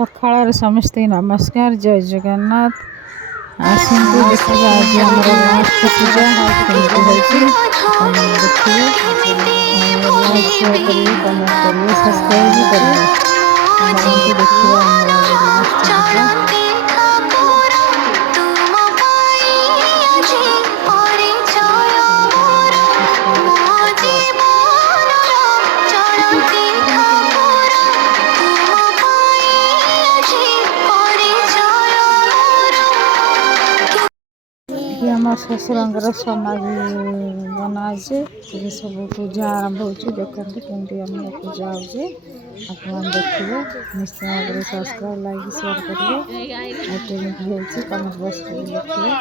सकाळ समस्ते नमस्कार जय जगन्नाथ आसतु देखा आज आम लास्ट पूजा केमती होती देखिए लाइक शेयर करिए कमेंट करिए सब्सक्राइब भी करिए देखिए लास्ट पूजा आम शशुर समाज बनाजे सब पूजा आरंभ हो देखते कमी आम पूजा हो देखिए निश्चय भाव में सब्सक्राइब लाइक शेयर करेंगे केमी होती कमेंट बॉक्स में लिखिए।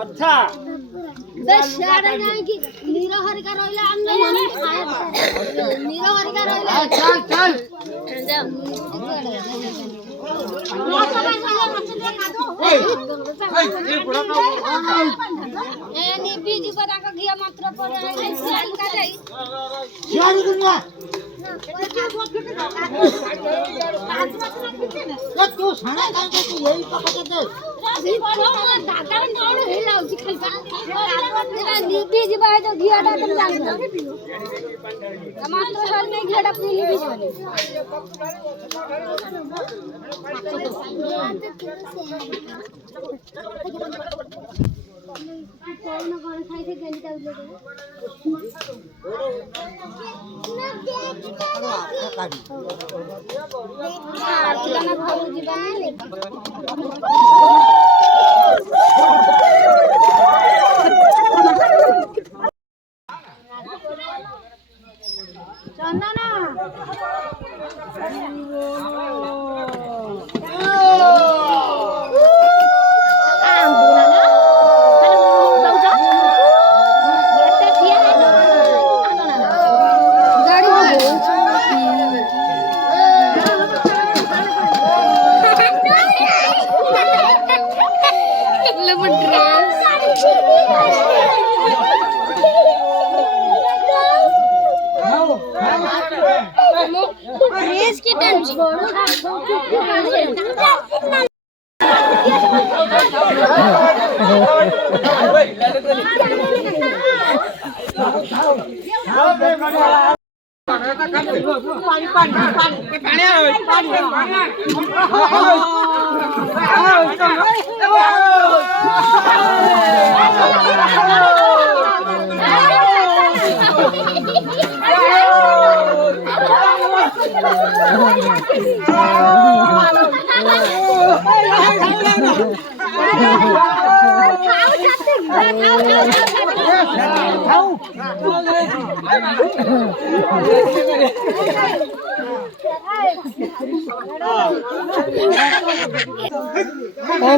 अच्छा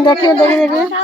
देखिए देखिए देखिए